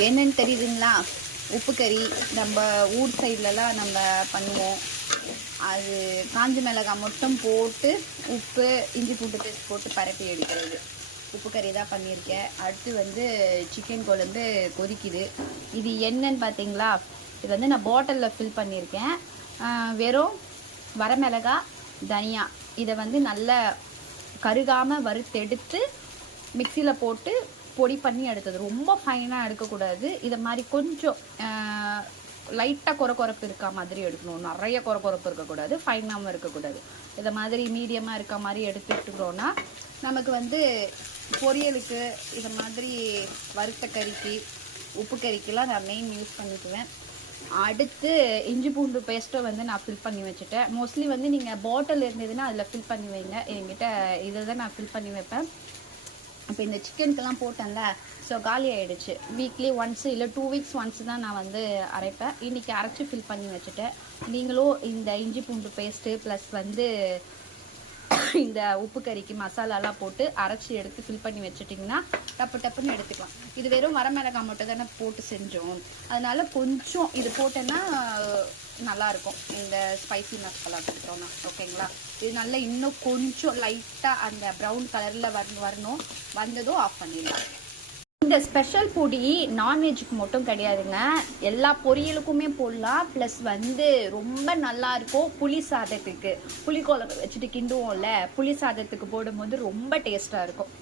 என்னன்னு தெரியுதுங்களா? உப்பு கறி நம்ம ஊர் சைட்லலாம் நம்ம பண்ணுவோம். அது காஞ்ச மிளகாய் மட்டும் போட்டு உப்பு இஞ்சி பூண்டு பேஸ்ட் போட்டு பரப்பி எடுக்கிறது. உப்பு கறி தான் பண்ணியிருக்கேன். அடுத்து வந்து சிக்கன் குழம்பு கொதிக்குது. இது என்னன்னு பார்த்தீங்களா? இது வந்து நான் பாட்டிலில் ஃபில் பண்ணியிருக்கேன். வெறும் வரமிளகாய், தனியா இதை வந்து நல்லா கருகாமல் வறுத்தெடுத்து மிக்சியில் போட்டு பொடி பண்ணி எடுத்தது. ரொம்ப ஃபைனாக எடுக்கக்கூடாது. இதை மாதிரி கொஞ்சம் லைட்டாக கொரப்பு இருக்க மாதிரி எடுக்கணும். நிறைய கொரப்பு இருக்கக்கூடாது, ஃபைனாகவும் இருக்கக்கூடாது. இதை மாதிரி மீடியமாக இருக்க மாதிரி எடுத்துக்கிட்டோன்னா நமக்கு வந்து பொரியலுக்கு இதை மாதிரி வறுத்த கறிக்கு உப்பு கறிக்கெலாம் நான் மெயின் யூஸ் பண்ணிக்குவேன். அடுத்து இஞ்சி பூண்டு பேஸ்ட்டை வந்து நான் ஃபில் பண்ணி வச்சுட்டேன். மோஸ்ட்லி வந்து நீங்கள் பாட்டில் இருந்ததுன்னா அதில் ஃபில் பண்ணி வைங்க. என்கிட்ட இதில் தான் நான் ஃபில் பண்ணி வைப்பேன். இப்போ இந்த சிக்கனுக்கெல்லாம் போட்டேன்ல, ஸோ காலி ஆகிடுச்சு. வீக்லி ஒன்ஸு இல்லை 2 வீக்ஸ் ஒன்ஸு தான் நான் வந்து அரைப்பேன். இன்றைக்கி அரைச்சி ஃபில் பண்ணி வச்சுட்டேன். நீங்களும் இந்த இஞ்சி பூண்டு பேஸ்ட்டு ப்ளஸ் வந்து இந்த உப்பு கறிக்கு மசாலாலாம் போட்டு அரைச்சி எடுத்து ஃபில் பண்ணி வச்சுட்டிங்கன்னா டப்புன்னு எடுத்துக்கலாம். இது வெறும் வரமிளகாய் மட்டும் தானே போட்டு செஞ்சோம், அதனால் கொஞ்சம் இது போட்டேன்னா நல்லாயிருக்கும். இந்த ஸ்பைசி மசாலா கொடுக்குறோன்னா ஓகேங்களா. இது நல்லா இன்னும் கொஞ்சம் லைட்டாக அந்த ப்ரௌன் கலரில் வரணும். வந்ததும் ஆஃப் பண்ணிடலாம். இந்த ஸ்பெஷல் பொடி நான்வெஜ்ஜுக்கு மட்டும் கிடையாதுங்க, எல்லா பொரியலுக்குமே போடலாம். ப்ளஸ் வந்து ரொம்ப நல்லாயிருக்கும் புளி சாதத்துக்கு. புளி குழம்பு வச்சுட்டு கிண்டுவோம்ல, புளி சாதத்துக்கு போடும்போது ரொம்ப டேஸ்ட்டாக இருக்கும்.